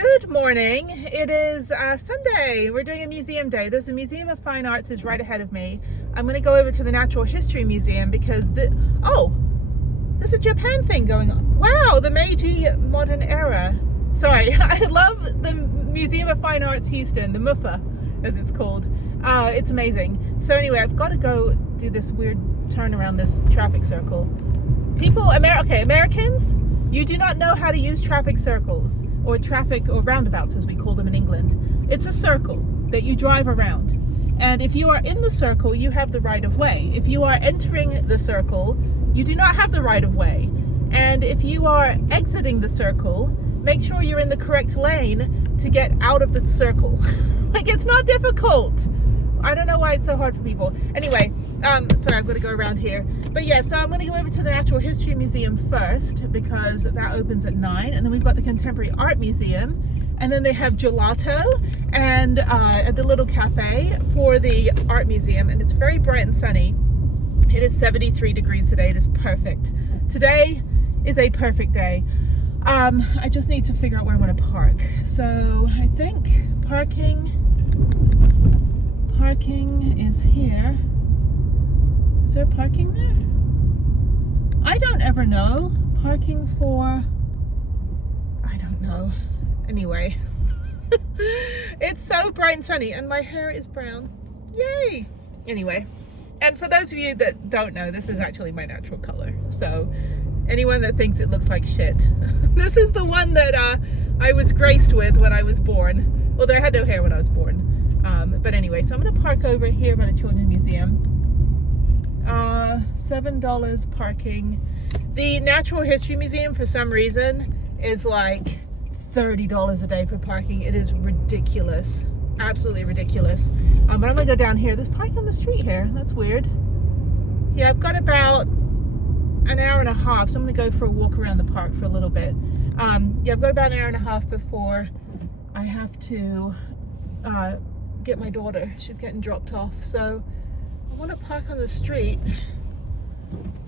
Good morning. It is Sunday. We're doing a museum day. There's a Museum of Fine Arts is right ahead of me. I'm going to go over to the Natural History Museum because there's a Japan thing going on. Wow, the Meiji Modern Era. Sorry, I love the Museum of Fine Arts Houston, the MUFA as it's called. It's amazing. So anyway, I've got to go do this weird turn around this traffic circle. Americans, you do not know how to use traffic circles or roundabouts as we call them in England. It's a circle that you drive around. And if you are in the circle, you have the right of way. If you are entering the circle, you do not have the right of way. And if you are exiting the circle, make sure you're in the correct lane to get out of the circle. Like, it's not difficult. I don't know why it's so hard for people. Anyway, sorry, I've got to go around here. But yeah, so I'm going to go over to the Natural History Museum first because that opens at 9. And then we've got the Contemporary Art Museum. And then they have gelato and at the little cafe for the art museum. And it's very bright and sunny. It is 73 degrees today. It is perfect. Today is a perfect day. I just need to figure out where I want to park. So I think parking is here. Is there parking there? I don't ever know. Parking for, I don't know. Anyway, it's so bright and sunny and my hair is brown. Yay! Anyway, and for those of you that don't know, this is actually my natural color. So anyone that thinks it looks like shit, this is the one that I was graced with when I was born. Well, I had no hair when I was born. But anyway, so I'm going to park over here by the Children's Museum. $7 parking. The Natural History Museum, for some reason, is like $30 a day for parking. It is ridiculous. Absolutely ridiculous. But I'm going to go down here. There's parking on the street here. That's weird. Yeah, I've got about an hour and a half, so I'm going to go for a walk around the park for a little bit. Yeah, I've got about an hour and a half before I have to get my daughter. She's getting dropped off, so I want to park on the street.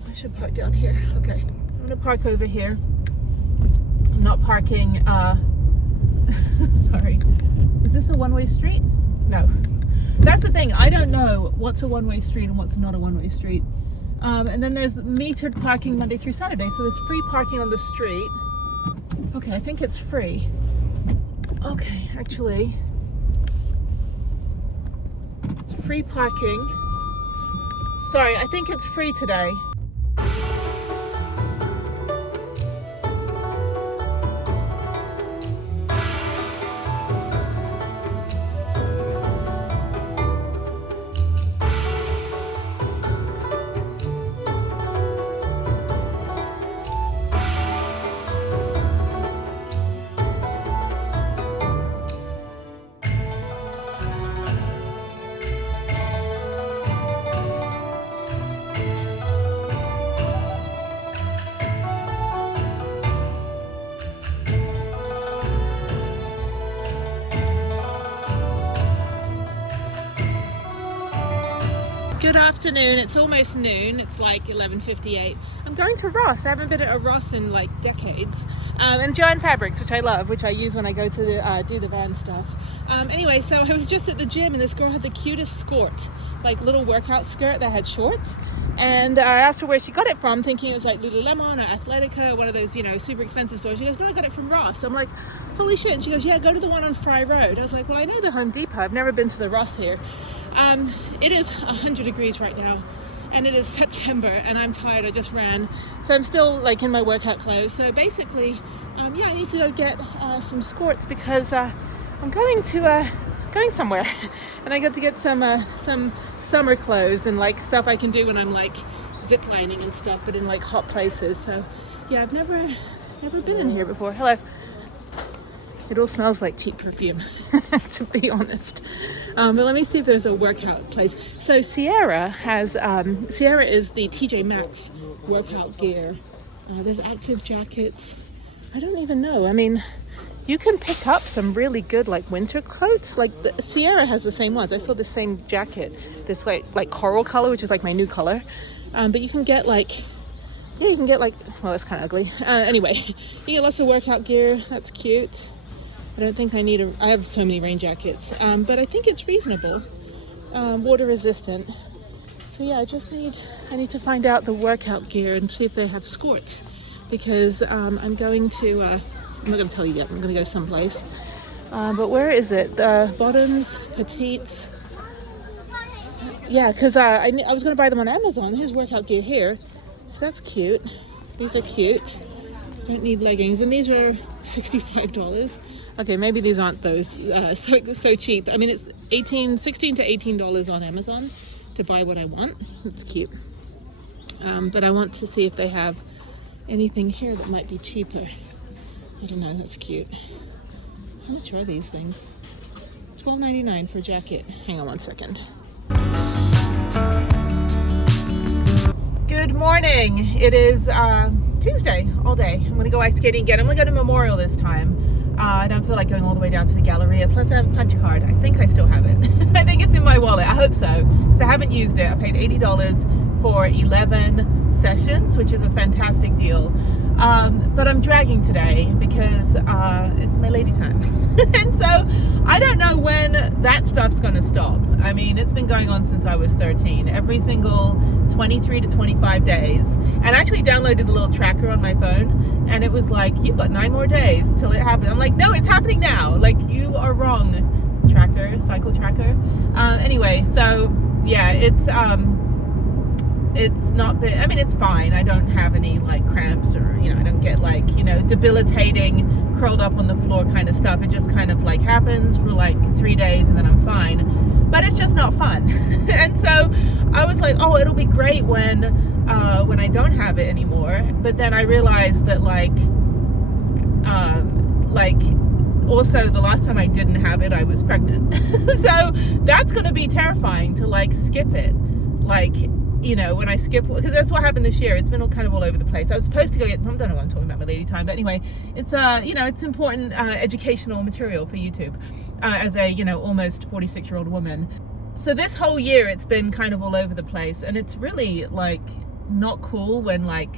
I should park down here. Okay, I'm going to park over here. I'm not parking sorry, is this a one-way street? No, that's the thing, I don't know what's a one-way street and what's not a one-way street. And then there's metered parking Monday through Saturday, so there's free parking on the street. Okay, I think it's free. Okay, actually, it's free parking. Sorry, I think it's free today. Good afternoon. It's almost noon. It's like 11:58. I'm going to Ross. I haven't been at a Ross in like decades. And Joanne Fabrics, which I love, which I use when I go to do the van stuff. Anyway, so I was just at the gym and this girl had the cutest skirt, like little workout skirt that had shorts. And I asked her where she got it from, thinking it was like Lululemon or Athletica, one of those, super expensive stores. She goes, no, I got it from Ross. I'm like, holy shit. And she goes, yeah, go to the one on Fry Road. I was like, well, I know the Home Depot. I've never been to the Ross here. It is 100 degrees right now and it is September and I'm tired. I just ran, so I'm still like in my workout clothes. So basically, yeah, I need to go get some skirts because I'm going somewhere and I got to get some summer clothes and like stuff I can do when I'm like zip lining and stuff, but in like hot places. So yeah, I've never been in here before. Hello. It all smells like cheap perfume, to be honest. But let me see if there's a workout place. So Sierra is the TJ Maxx workout gear. There's active jackets. I don't even know. I mean, you can pick up some really good like winter coats. Like Sierra has the same ones. I saw the same jacket, this like coral color, which is like my new color. But you can get like, yeah, you can get like, well, that's kind of ugly. Anyway, you get lots of workout gear. That's cute. I don't think I need I have so many rain jackets, but I think it's reasonable, water resistant. So yeah, I need to find out the workout gear and see if they have skirts, because I'm going to, I'm not going to tell you yet, I'm going to go someplace. But where is it? The bottoms, petites. Yeah, because I was going to buy them on Amazon. Here's workout gear here. So that's cute. These are cute. Don't need leggings. And these are $65. Okay, maybe these aren't those so cheap. I mean, it's $16 to $18 on Amazon to buy what I want. It's cute. But I want to see if they have anything here that might be cheaper. I don't know, that's cute. How much are these things? $12.99 for a jacket. Hang on one second. Good morning. It is Tuesday all day. I'm gonna go ice skating again. I'm gonna go to Memorial this time. I don't feel like going all the way down to the Galleria. Plus I have a punch card. I think I still have it. I think it's in my wallet. I hope so, because I haven't used it. I paid $80 for 11 sessions, which is a fantastic deal. But I'm dragging today because it's my lady time. And so I don't know when that stuff's gonna stop. I mean, it's been going on since I was 13, every single 23 to 25 days. And I actually downloaded the little tracker on my phone, and it was like, you've got 9 more days till it happens. I'm like, no, it's happening now. Like, you are wrong, tracker, cycle tracker. Anyway, so yeah, it's not been, I mean, it's fine. I don't have any like cramps, or, you know, I don't get like, you know, debilitating curled up on the floor kind of stuff. It just kind of like happens for like 3 days and then I'm fine. But it's just not fun. And so I was like, oh, it'll be great when I don't have it anymore. But then I realized that also the last time I didn't have it, I was pregnant. So that's going to be terrifying to like skip it. Like, you know, when I skip, because that's what happened this year. It's been kind of all over the place. I was supposed to go get, I don't know what I'm talking about, my lady time, but anyway, it's you know, it's important educational material for YouTube as a, you know, almost 46-year-old woman. So this whole year it's been kind of all over the place, and it's really like not cool when like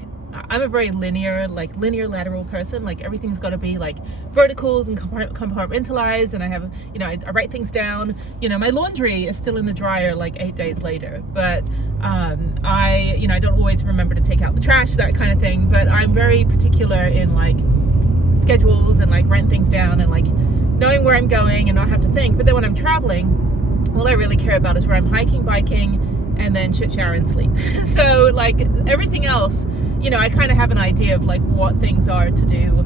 I'm a very linear lateral person. Like everything's got to be like verticals and compartmentalized, and I have, you know, I write things down. You know, my laundry is still in the dryer like 8 days later, but I, you know, I don't always remember to take out the trash, that kind of thing. But I'm very particular in like schedules and like writing things down and like knowing where I'm going and not have to think. But then when I'm traveling, all I really care about is where I'm hiking, biking, and then shit, shower, and sleep. So like everything else, you know, I kind of have an idea of like what things are to do,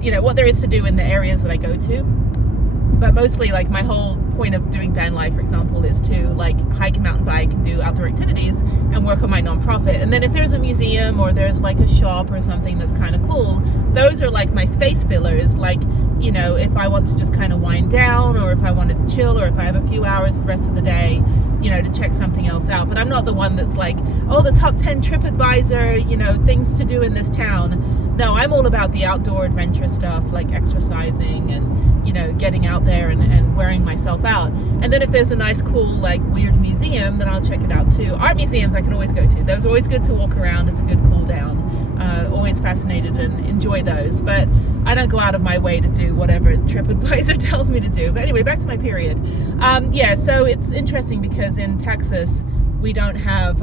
you know, what there is to do in the areas that I go to. But mostly like my whole point of doing van life, for example, is to like hike and mountain bike and do outdoor activities and work on my nonprofit. And then if there's a museum or there's like a shop or something that's kind of cool, those are like my space fillers. Like, you know, if I want to just kind of wind down, or if I want to chill, or if I have a few hours the rest of the day, you know, to check something else out. But I'm not the one that's like, oh, the top 10 TripAdvisor, you know, things to do in this town. No, I'm all about the outdoor adventure stuff, like exercising and, you know, getting out there and wearing myself out. And then if there's a nice, cool, like weird museum, then I'll check it out too. Art museums I can always go to. Those are always good to walk around. It's a good cool down. Always fascinated and enjoy those. But I don't go out of my way to do whatever TripAdvisor tells me to do. But anyway, back to my period. Yeah, so it's interesting because in Texas, we don't have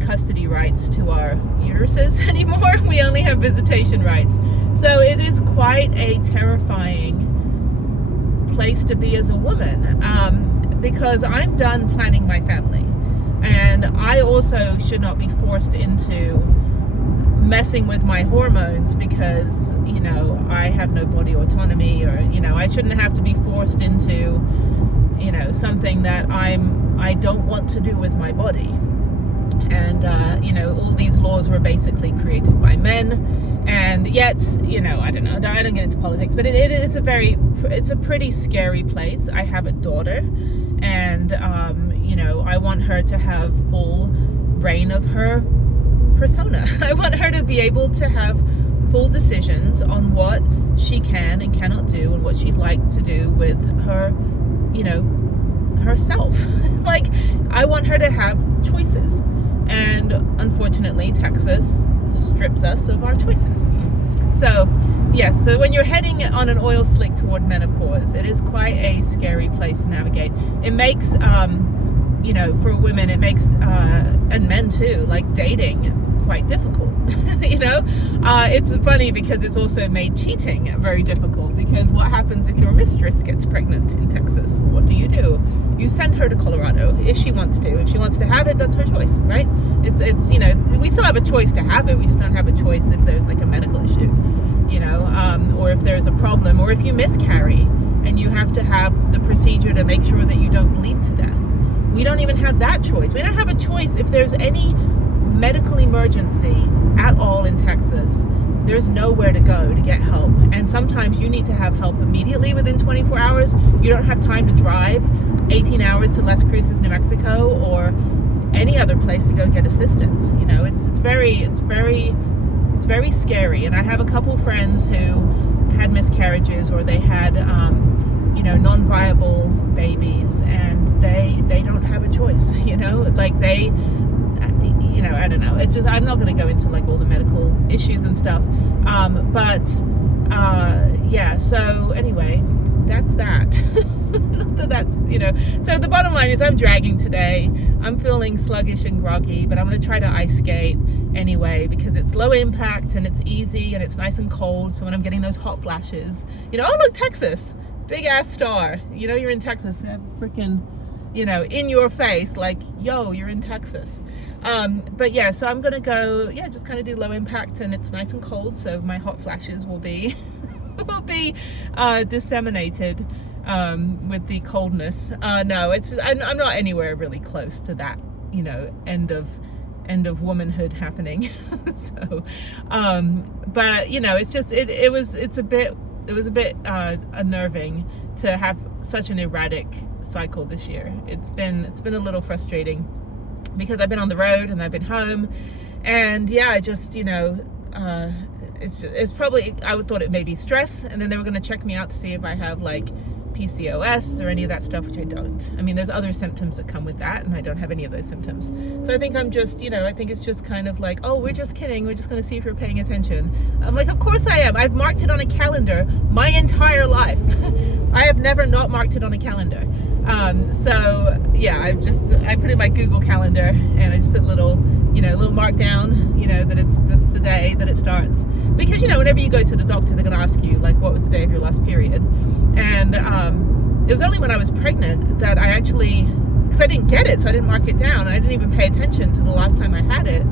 custody rights to our uteruses anymore. We only have visitation rights. So it is quite a terrifying place to be as a woman, because I'm done planning my family. And I also should not be forced into messing with my hormones because, you know, I have no body autonomy, or, you know, I shouldn't have to be forced into, you know, something that I don't want to do with my body. And you know, all these laws were basically created by men, and yet, you know, I don't know, I don't get into politics, but it's a pretty scary place. I have a daughter, and you know, I want her to have full reign of her persona. I want her to be able to have full decisions on what she can and cannot do, and what she'd like to do with her, you know, herself. Like, I want her to have choices, and unfortunately Texas strips us of our choices. So yes, so when you're heading on an oil slick toward menopause, it is quite a scary place to navigate. It makes you know, for women it makes and men too, like dating quite difficult. You know, it's funny because it's also made cheating very difficult, because what happens if your mistress gets pregnant in Texas? What do? You send her to Colorado if she wants to. If she wants to have it, that's her choice, right? It's you know, we still have a choice to have it, we just don't have a choice if there's like a medical issue, you know, or if there's a problem, or if you miscarry and you have to have the procedure to make sure that you don't bleed to death. We don't even have that choice. We don't have a choice if there's any medical emergency at all in Texas. There's nowhere to go to get help, and sometimes you need to have help immediately within 24 hours. You don't have time to drive 18 hours to Las Cruces, New Mexico, or any other place to go get assistance. You know, it's very scary. And I have a couple friends who had miscarriages, or they had you know, non-viable babies, and they don't have a choice. You know, like they, you know, I don't know. It's just, I'm not going to go into like all the medical issues and stuff. Yeah, so anyway, that's that. Not that that's, you know, so the bottom line is I'm dragging today. I'm feeling sluggish and groggy, but I'm going to try to ice skate anyway, because it's low impact and it's easy and it's nice and cold. So when I'm getting those hot flashes, you know, oh look, Texas, big ass star, you know, you're in Texas, freaking, you know, in your face, like, yo, you're in Texas. But yeah, so I'm gonna go, yeah, just kind of do low impact, and it's nice and cold, so my hot flashes will be will be disseminated with the coldness. No, it's, I'm not anywhere really close to that, you know, end of womanhood happening. So but you know, it's just it was a bit unnerving to have such an erratic cycle this year. It's been a little frustrating, because I've been on the road and I've been home, and yeah, I just, you know, it's probably, I thought it may be stress, and then they were going to check me out to see if I have like PCOS or any of that stuff, which I don't. I mean, there's other symptoms that come with that, and I don't have any of those symptoms. So I think I'm just, you know, I think it's just kind of like, oh, we're just kidding, we're just going to see if you're paying attention. I'm like, of course I am. I've marked it on a calendar my entire life. I have never not marked it on a calendar. So yeah, I put in my Google calendar, and I just put little, you know, little mark down, you know, that's the day that it starts. Because, you know, whenever you go to the doctor, they're going to ask you, like, what was the day of your last period? And it was only when I was pregnant that I actually, because I didn't get it, so I didn't mark it down, and I didn't even pay attention to the last time I had it.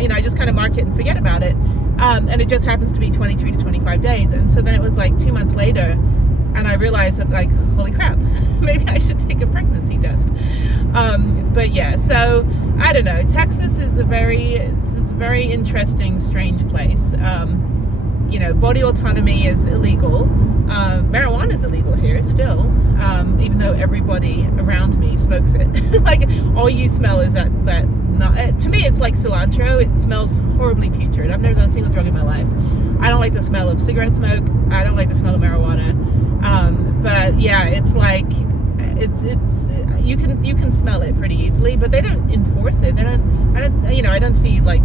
You know, I just kind of mark it and forget about it. And it just happens to be 23 to 25 days. And so then it was like 2 months later, and I realized that, like, holy crap, maybe I should take a pregnancy test. But yeah, so I don't know. Texas is a very interesting, strange place. You know, body autonomy is illegal. Marijuana is illegal here still, even though everybody around me smokes it. Like, all you smell is that not, to me, it's like cilantro. It smells horribly putrid. I've never done a single drug in my life. I don't like the smell of cigarette smoke. I don't like the smell of marijuana. But yeah, it's like, you can smell it pretty easily, but they don't enforce it. I don't see like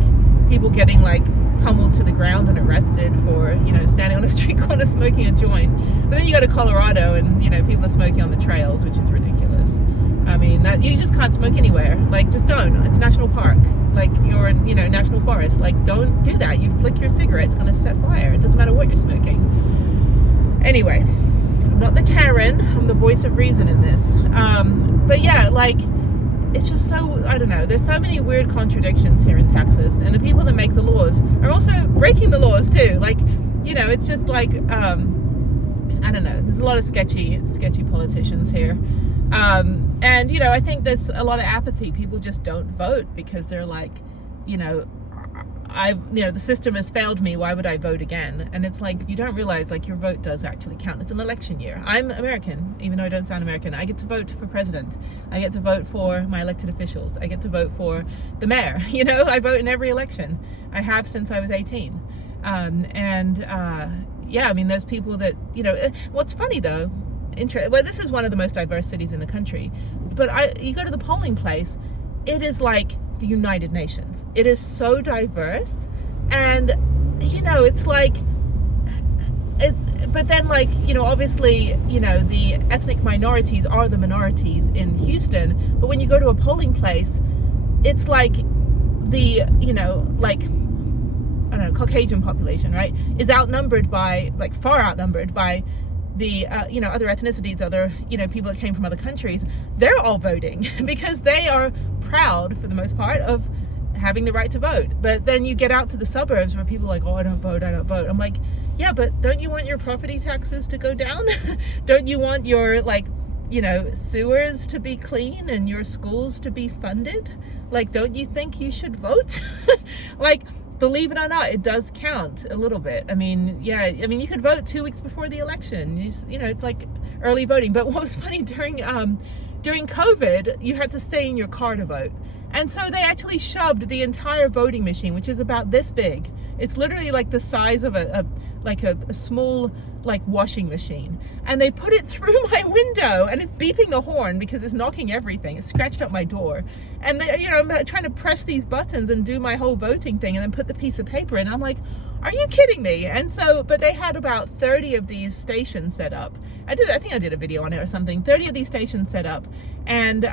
people getting like pummeled to the ground and arrested for, you know, standing on a street corner smoking a joint. But then you go to Colorado, and, you know, people are smoking on the trails, which is ridiculous. I mean, that you just can't smoke anywhere. Like, just don't. It's national park. Like, you're in, you know, national forest. Like, don't do that. You flick your cigarette, it's gonna set fire. It doesn't matter what you're smoking. Anyway, I'm not the Karen, I'm the voice of reason in this. But yeah, like, it's just so, I don't know, there's so many weird contradictions here in Texas, and the people that make the laws are also breaking the laws too. Like, you know, it's just like, I don't know, there's a lot of sketchy politicians here. And, you know, I think there's a lot of apathy. People just don't vote because they're like, you know, the system has failed me, why would I vote again? And it's like, you don't realize, like, your vote does actually count. It's an election year. I'm American, even though I don't sound American. I get to vote for president. I get to vote for my elected officials. I get to vote for the mayor. You know, I vote in every election. I have since I was 18. Yeah, I mean, there's people that, you know, what's funny though, well, this is one of the most diverse cities in the country, but you go to the polling place, it is like the United Nations. It is so diverse, and, you know, it's like but then, like, you know, obviously, you know, the ethnic minorities are the minorities in Houston, but when you go to a polling place, it's like the, you know, like, I don't know, Caucasian population, right, is outnumbered by, like, far outnumbered by the, you know, other ethnicities, other, you know, people that came from other countries. They're all voting because they are proud, for the most part, of having the right to vote. But then you get out to the suburbs where people are like, oh, I don't vote. I'm like, yeah, but don't you want your property taxes to go down? Don't you want your, like, you know, sewers to be clean and your schools to be funded? Like, don't you think you should vote? Like, believe it or not, it does count a little bit. I mean, yeah, I mean, you could vote 2 weeks before the election. You know, it's like early voting. But what was funny, during COVID, you had to stay in your car to vote. And so they actually shoved the entire voting machine, which is about this big. It's literally like the size of a small, like, washing machine. And they put it through my window, and it's beeping the horn because it's knocking everything. It's scratched up my door. And they, you know, I'm trying to press these buttons and do my whole voting thing and then put the piece of paper in. I'm like, are you kidding me? And so, but they had about 30 of these stations set up. I think I did a video on it or something. 30 of these stations set up. And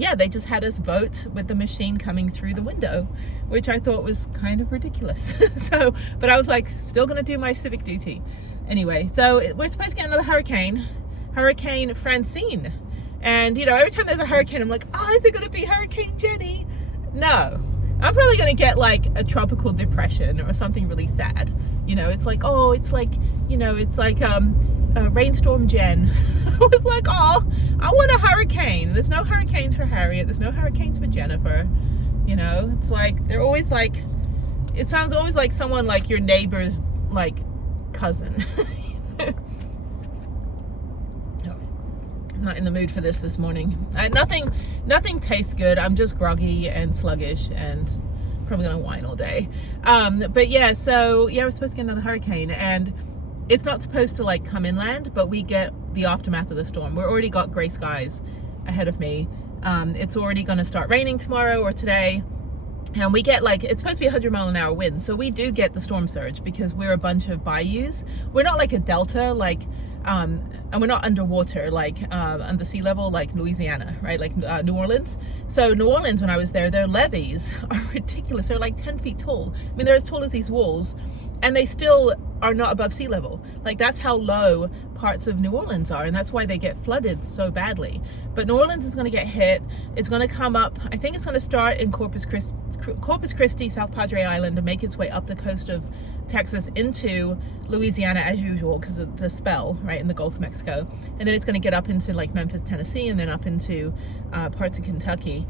yeah, they just had us vote with the machine coming through the window, which I thought was kind of ridiculous. So, but I was like, still gonna do my civic duty. Anyway, so we're supposed to get another hurricane, Hurricane Francine. And, you know, every time there's a hurricane, I'm like, oh, is it gonna be Hurricane Jennie? No, I'm probably gonna get like a tropical depression or something really sad. You know, it's like, oh, it's like, you know, it's like Rainstorm Jen. I was like, oh, I want a hurricane. There's no hurricanes for Harriet. There's no hurricanes for Jennifer. You know, it's like, they're always like, it sounds always like someone like your neighbor's, like, cousin. I'm not in the mood for this morning. Nothing tastes good. I'm just groggy and sluggish and probably gonna whine all day. But yeah, so yeah, we're supposed to get another hurricane, and it's not supposed to, like, come inland, but we get the aftermath of the storm. We've already got gray skies ahead of me. It's already going to start raining tomorrow or today. And we get, like, it's supposed to be 100-mile-an-hour winds. So we do get the storm surge because we're a bunch of bayous. We're not like a delta, like, and we're not underwater, like, under sea level, like Louisiana, right? Like New Orleans. So New Orleans, when I was there, their levees are ridiculous. They're like 10 feet tall. I mean, they're as tall as these walls, and they still are not above sea level. Like, that's how low parts of New Orleans are, and that's why they get flooded so badly. But New Orleans is going to get hit. It's going to come up, I think it's going to start in Corpus Christi, South Padre Island, and make its way up the coast of Texas into Louisiana as usual because of the spell, right, in the Gulf of Mexico. And then it's going to get up into, like, Memphis, Tennessee, and then up into parts of Kentucky.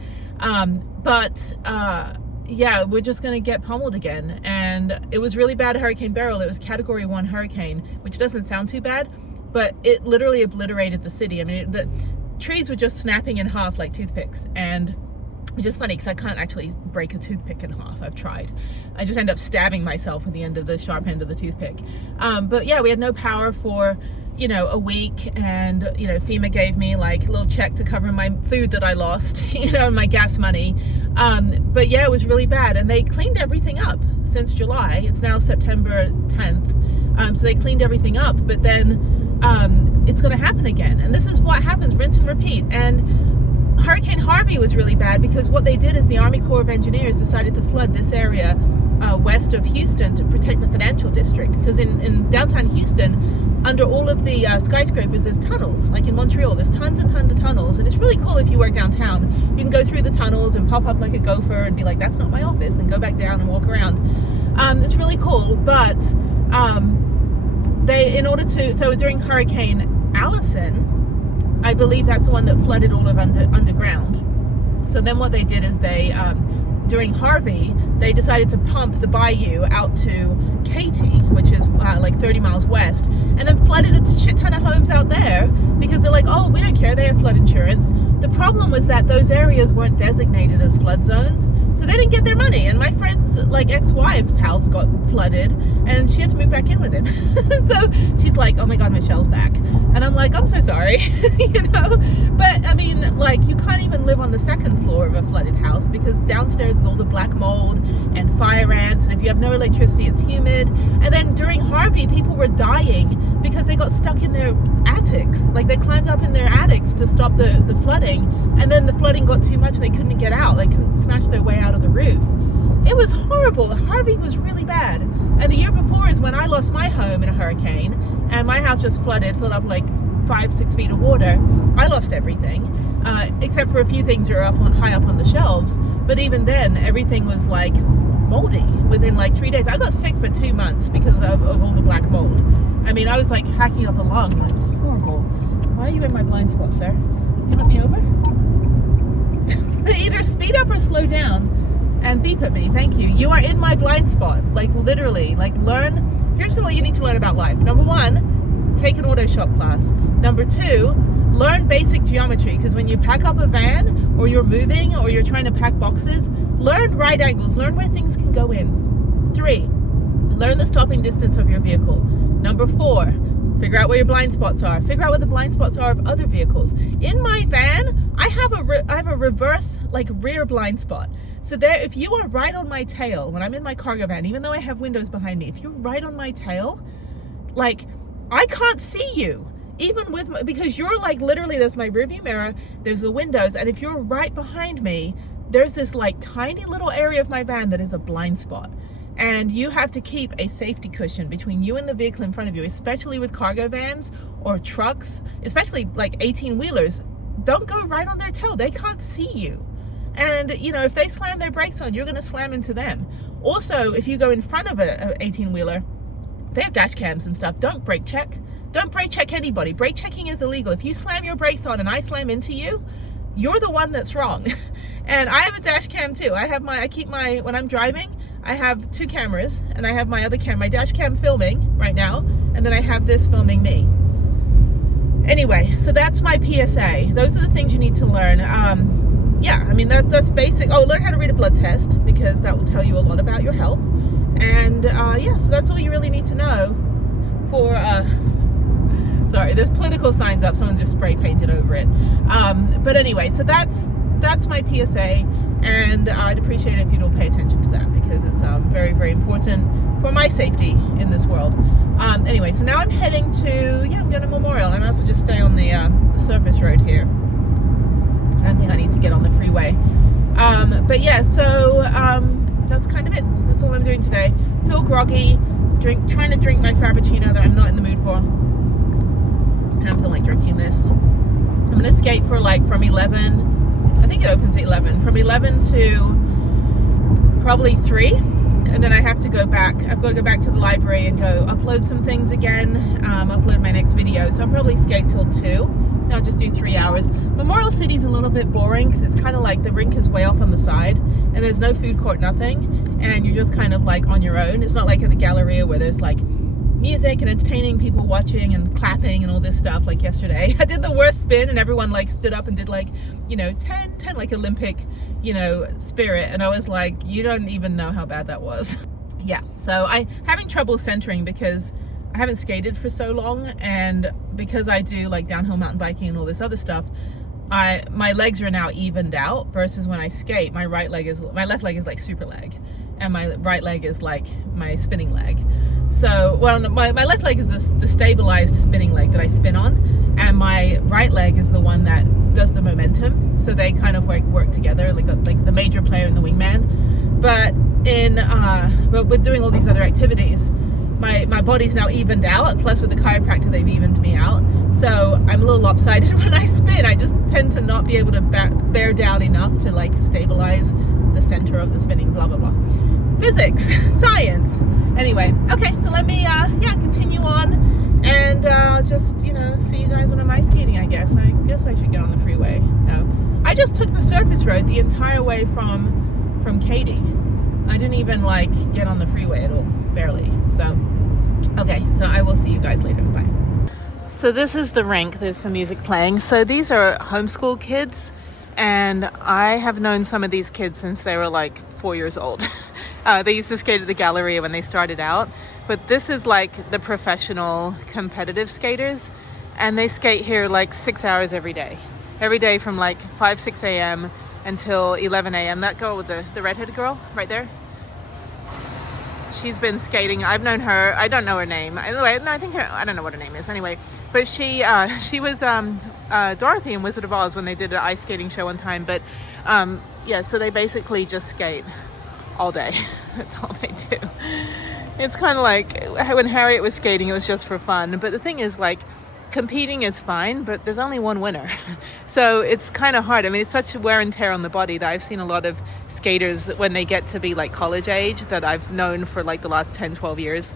Yeah, we're just going to get pummeled again. And it was really bad, Hurricane Beryl. It was Category 1 hurricane, which doesn't sound too bad, but it literally obliterated the city. I mean, the trees were just snapping in half like toothpicks. And which is funny because I can't actually break a toothpick in half. I've tried. I just end up stabbing myself with the end of the sharp end of the toothpick. But yeah, we had no power for, you know, a week, and, you know, FEMA gave me like a little check to cover my food that I lost, you know, my gas money. But yeah, it was really bad, and they cleaned everything up since July. It's now September 10th. So they cleaned everything up, but then it's going to happen again. And this is what happens, rinse and repeat. And Hurricane Harvey was really bad because what they did is the Army Corps of Engineers decided to flood this area west of Houston to protect the financial district. Because in downtown Houston, under all of the skyscrapers, there's tunnels. Like in Montreal, there's tons and tons of tunnels. And it's really cool if you work downtown. You can go through the tunnels and pop up like a gopher and be like, that's not my office, and go back down and walk around. It's really cool. But so during Hurricane Allison, I believe that's the one that flooded all of underground. So then what they did is they, during Harvey, they decided to pump the bayou out to Katy, which is like 30 miles west, and then flooded a shit ton of homes out there because they're like, oh, we don't care, they have flood insurance. The problem was that those areas weren't designated as flood zones, so they didn't get their money. And my friend's like ex-wife's house got flooded, and she had to move back in with him. So she's like, oh my God, Michelle's back. And I'm like, I'm so sorry, you know? But I mean, like, you can't even live on the second floor of a flooded house because downstairs is all the black mold and fire ants. And if you have no electricity, it's humid. flooded. And then during Harvey, people were dying because they got stuck in their attics. Like they climbed up in their attics to stop the flooding, and then the flooding got too much, they couldn't get out. They couldn't smash their way out of the roof. It was horrible. Harvey was really bad. And the year before is when I lost my home in a hurricane, and my house just flooded, filled up like 5-6 feet of water. I lost everything, except for a few things that are high up on the shelves. But even then, everything was like moldy within like 3 days. I got sick for 2 months because of all the black mold. I mean, I was like hacking up a lung. It was horrible. Why are you in my blind spot, sir? You let me over? Either speed up or slow down and beep at me. Thank you. You are in my blind spot. Like literally, like learn. Here's what you need to learn about life. Number 1, take an auto shop class. Number 2, learn basic geometry, because when you pack up a van or you're moving or you're trying to pack boxes, learn right angles, learn where things can go in. 3, learn the stopping distance of your vehicle. Number 4, figure out where your blind spots are. Figure out what the blind spots are of other vehicles. In my van, I have a reverse, like rear blind spot. So there, if you are right on my tail, when I'm in my cargo van, even though I have windows behind me, if you're right on my tail, like I can't see you. Even with my, because you're like literally, there's my rearview mirror, there's the windows, and if you're right behind me, there's this like tiny little area of my van that is a blind spot. And you have to keep a safety cushion between you and the vehicle in front of you, especially with cargo vans or trucks, especially like 18-wheelers. Don't go right on their tail. They can't see you. And you know, if they slam their brakes on, you're going to slam into them. Also, if you go in front of a 18-wheeler, they have dash cams and stuff. Don't brake check. Don't brake check anybody. Brake checking is illegal. If you slam your brakes on and I slam into you, you're the one that's wrong. And I have a dash cam too. I keep my, when I'm driving, I have 2 cameras, and I have my other camera, my dash cam filming right now, and then I have this filming me. Anyway, so that's my PSA. Those are the things you need to learn. Yeah, I mean, that's basic. Oh, learn how to read a blood test, because that will tell you a lot about your health. And yeah, so that's all you really need to know for, sorry, there's political signs up, someone just spray painted over it. But anyway, so that's my PSA, and I'd appreciate it if you'd all pay attention to that, because it's very, very important for my safety in this world. Anyway, so now I'm heading to, yeah, I'm going to Memorial. I might as well just stay on the surface road here. I don't think I need to get on the freeway. But yeah, so that's kind of it. That's all I'm doing today. Feel groggy, trying to drink my Frappuccino that I'm not in the mood for. And I don't feel like drinking this. I'm going to skate for like from 11, I think it opens at 11, from 11 to probably 3. And then I have to go back. I've got to go back to the library and go upload some things again, upload my next video. So I'll probably skate till 2. I'll just do 3 hours. Memorial City's a little bit boring because it's kind of like the rink is way off on the side and there's no food court, nothing. And you're just kind of like on your own. It's not like at the Galleria where there's like music and entertaining, people watching and clapping and all this stuff like yesterday. I did the worst spin and everyone like stood up and did like, you know, 10 like Olympic, you know, spirit. And I was like, you don't even know how bad that was. Yeah, so I'm having trouble centering because I haven't skated for so long, and because I do like downhill mountain biking and all this other stuff, my legs are now evened out versus when I skate, my left leg is like super leg and my right leg is like my spinning leg. So, well, my left leg is the stabilized spinning leg that I spin on, and my right leg is the one that does the momentum. So they kind of work together, like the major player and the wingman. But with doing all these other activities, my body's now evened out, plus with the chiropractor they've evened me out, so I'm a little lopsided when I spin. I just tend to not be able to bear down enough to like stabilize the center of the spinning, blah blah blah. Physics, science. Anyway, okay, so let me continue on, and just, you know, see you guys when I'm ice skating. I guess I should get on the freeway. No, I just took the surface road the entire way from Katy. I didn't even like get on the freeway at all, barely. So okay, so I will see you guys later. Bye. So this is the rink. There's some music playing. So these are homeschool kids, and I have known some of these kids since they were like 4 years old. They used to skate at the Galleria when they started out, but this is like the professional competitive skaters, and they skate here like 6 hours every day from like 5-6 a.m. until 11 a.m. That girl with the redheaded girl right there, she's been skating. I've known her. I don't know her name. Anyway, no, I don't know what her name is. Anyway, but she was Dorothy in Wizard of Oz when they did an ice skating show one time. But yeah, so they basically just skate all day. That's all they do. It's kind of like when Harriet was skating, it was just for fun. But the thing is, like, competing is fine, but there's only one winner. So it's kind of hard. I mean, it's such a wear and tear on the body that I've seen a lot of skaters when they get to be like college age that I've known for like the last 10-12 years,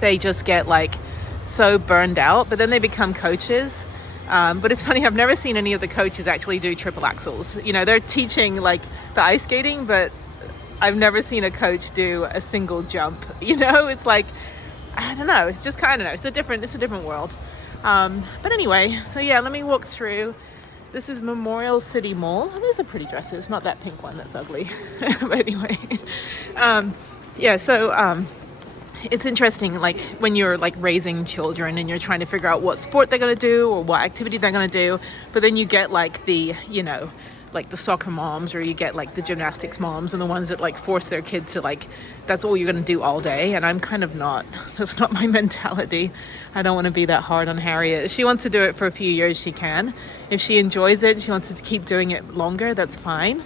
they just get like so burned out, but then they become coaches. But it's funny, I've never seen any of the coaches actually do triple axels. You know, they're teaching like the ice skating, but I've never seen a coach do a single jump. You know, it's like, I don't know, it's just kind of, it's a different world. But anyway, so yeah, let me walk through. This is Memorial City Mall. Oh, these are pretty dresses, not that pink one, that's ugly. But anyway, yeah, so it's interesting, like when you're like raising children and you're trying to figure out what sport they're going to do or what activity they're going to do, but then you get like the, you know, like the soccer moms, or you get like the gymnastics moms and the ones that like force their kids to like, that's all you're going to do all day. And I'm kind of not, that's not my mentality. I don't want to be that hard on Harriet. If she wants to do it for a few years, she can. If she enjoys it and she wants to keep doing it longer, that's fine.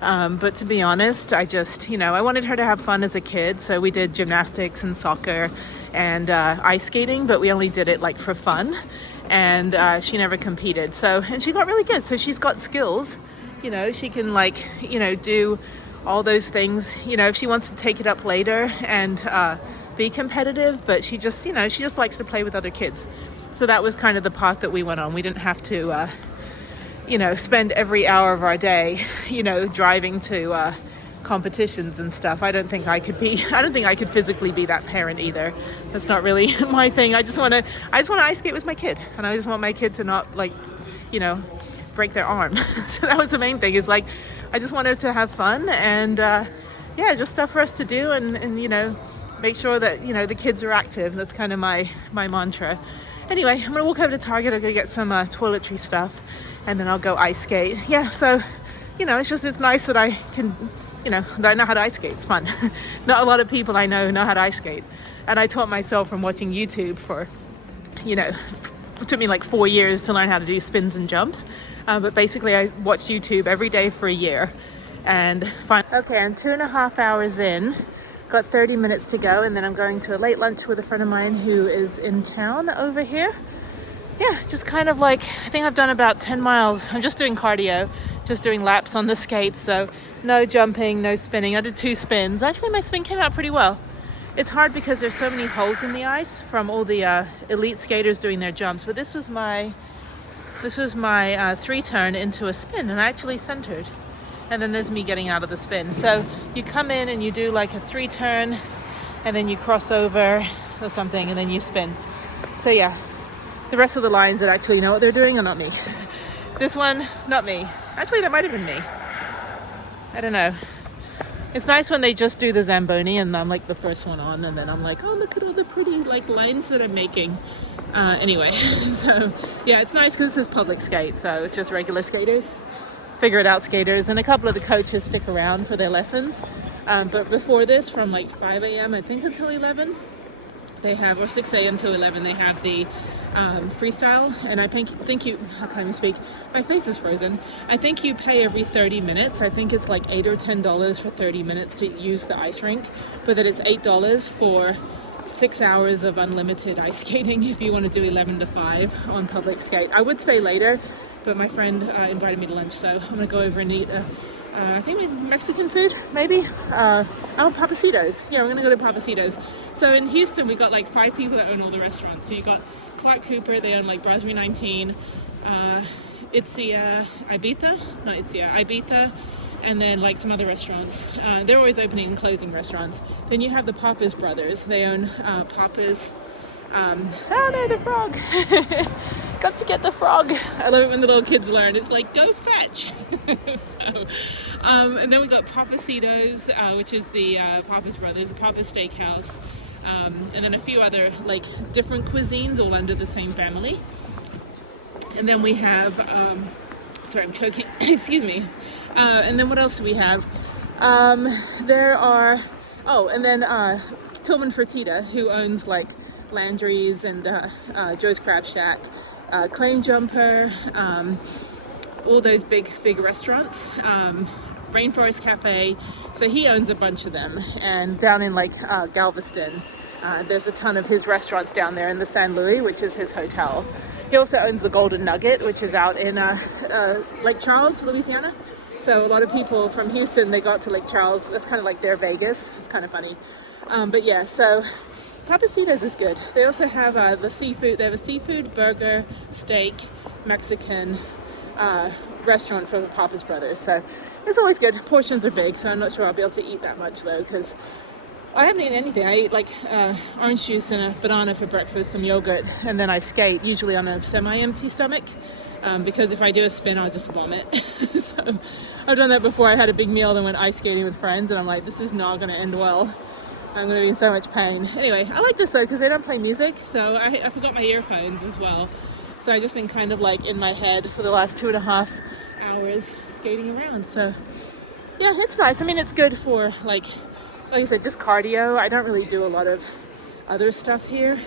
But to be honest, I just, you know, I wanted her to have fun as a kid. So we did gymnastics and soccer and ice skating, but we only did it like for fun. And she never competed. So, and she got really good. So she's got skills. You know, she can like, you know, do all those things, you know, if she wants to take it up later and be competitive, but she just, you know, she just likes to play with other kids. So that was kind of the path that we went on. We didn't have to, you know, spend every hour of our day, you know, driving to competitions and stuff. I don't think I could physically be that parent either. That's not really my thing. I just want to ice skate with my kid, and I just want my kid to not like, you know, break their arm. So that was the main thing, is like I just wanted to have fun and yeah, just stuff for us to do and you know, make sure that, you know, the kids are active. That's kind of my mantra. Anyway, I'm gonna walk over to Target. I'm gonna get some toiletry stuff and then I'll go ice skate. Yeah, so you know, it's nice that I can, you know, that I know how to ice skate. It's fun. Not a lot of people I know how to ice skate, and I taught myself from watching YouTube for, you know, it took me like 4 years to learn how to do spins and jumps. But basically I watched YouTube every day for a year and okay, I'm 2.5 hours in, got 30 minutes to go, and then I'm going to a late lunch with a friend of mine who is in town over here. Yeah, just kind of like, I think I've done about 10 miles. I'm just doing cardio, just doing laps on the skates. So no jumping, no spinning. I did 2 spins. Actually, my spin came out pretty well. It's hard because there's so many holes in the ice from all the elite skaters doing their jumps. But this was my 3-turn into a spin, and I actually centered. And then there's me getting out of the spin. So you come in and you do like a 3-turn, and then you cross over or something, and then you spin. So yeah, the rest of the lines that actually know what they're doing are not me. This one, not me. Actually, that might have been me. I don't know. It's nice when they just do the Zamboni and I'm like the first one on, and then I'm like, oh, look at all the pretty like lines that I'm making. Anyway, so yeah, it's nice because this is public skate, so it's just regular skaters, figure it out skaters, and a couple of the coaches stick around for their lessons. But before this, from like 5 a.m. I think until 11, they have, or 6 a.m. to 11, they have the freestyle. And I think you, how can I speak? My face is frozen. I think you pay every 30 minutes. I think it's like $8 or $10 for 30 minutes to use the ice rink, but that it's $8 for 6 hours of unlimited ice skating if you want to do 11 to 5 on public skate. I would stay later, but my friend invited me to lunch, so I'm gonna go over and eat I think Mexican food, maybe. Papacitos. Yeah, we're gonna go to Papacitos. So in Houston, we got like 5 people that own all the restaurants. So you got Clark Cooper, they own like Brasserie 19, Ibiza, and then like some other restaurants. They're always opening and closing restaurants. Then you have the Papa's brothers. They own Papa's. Oh no, the frog! Got to get the frog. I love it when the little kids learn. It's like, go fetch. And then we got Papacitos, which is the Papa's brothers, the Papa's Steakhouse, and then a few other like different cuisines all under the same family. And then we have, sorry, I'm choking. Excuse me. And then what else do we have? There are Oh, and then Tillman Fertitta, who owns like Landry's and Joe's Crab Shack, Claim Jumper, all those big restaurants, Rainforest Cafe. So he owns a bunch of them. And down in like Galveston, there's a ton of his restaurants down there in the San Luis, which is his hotel. He also owns the Golden Nugget, which is out in Lake Charles, Louisiana. So a lot of people from Houston, they got to Lake Charles. That's kind of like their Vegas. It's kind of funny. But yeah, so Papacitos is good. They also have the seafood. They have a seafood, burger, steak, Mexican restaurant for the Papa's brothers. So it's always good. Portions are big, so I'm not sure I'll be able to eat that much though, because I haven't eaten anything. I eat like orange juice and a banana for breakfast, some yogurt, and then I skate, usually on a semi-empty stomach. Because if I do a spin, I'll just vomit. So I've done that before. I had a big meal, then went ice skating with friends, and I'm like, this is not going to end well. I'm going to be in so much pain. Anyway, I like this though, because they don't play music, so I forgot my earphones as well. So I've just been kind of like in my head for the last 2.5 hours skating around. So yeah, it's nice. I mean, it's good for like I said, just cardio. I don't really do a lot of other stuff here.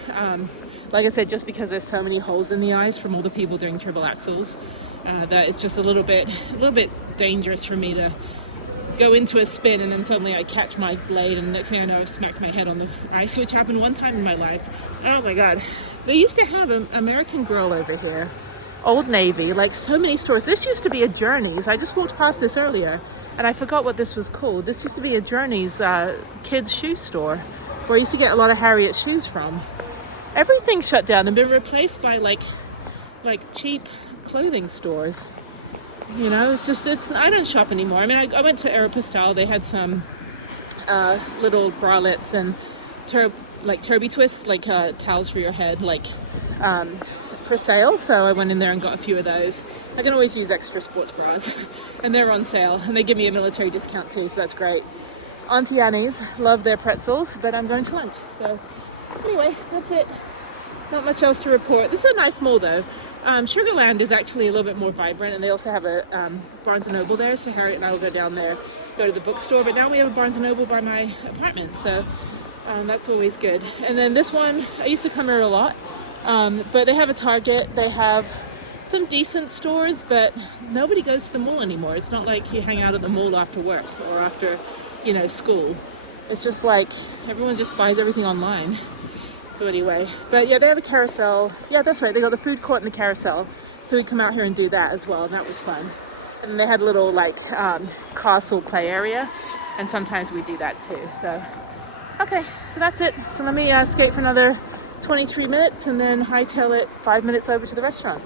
Like I said, just because there's so many holes in the ice from all the people doing triple axels, that it's just a little bit dangerous for me to go into a spin and then suddenly I catch my blade and the next thing I know I've smacked my head on the ice, which happened one time in my life. Oh my God. They used to have an American Girl over here, Old Navy, like so many stores. This used to be a Journeys. I just walked past this earlier and I forgot what this was called. This used to be a Journeys kids shoe store where I used to get a lot of Harriet shoes from. Everything's shut down and been replaced by like cheap clothing stores. You know, I don't shop anymore. I mean, I went to Aeropostale. They had some little bralettes and Turby twists, like towels for your head, like for sale. So I went in there and got a few of those. I can always use extra sports bras and they're on sale and they give me a military discount too, so that's great. Auntie Annie's, love their pretzels, but I'm going to lunch. So anyway, that's it. Not much else to report. This is a nice mall though. Sugarland is actually a little bit more vibrant and they also have a Barnes & Noble there, so Harriet and I will go down there, go to the bookstore, but now we have a Barnes & Noble by my apartment, so that's always good. And then this one, I used to come here a lot, but they have a Target, they have some decent stores, but nobody goes to the mall anymore. It's not like you hang out at the mall after work or after, you know, school. It's just like everyone just buys everything online. So anyway, but yeah, they have a carousel. Yeah, that's right. They got the food court and the carousel. So we come out here and do that as well. And that was fun. And then they had a little like castle play area. And sometimes we do that too. So, okay, so that's it. So let me skate for another 23 minutes and then hightail it 5 minutes over to the restaurant.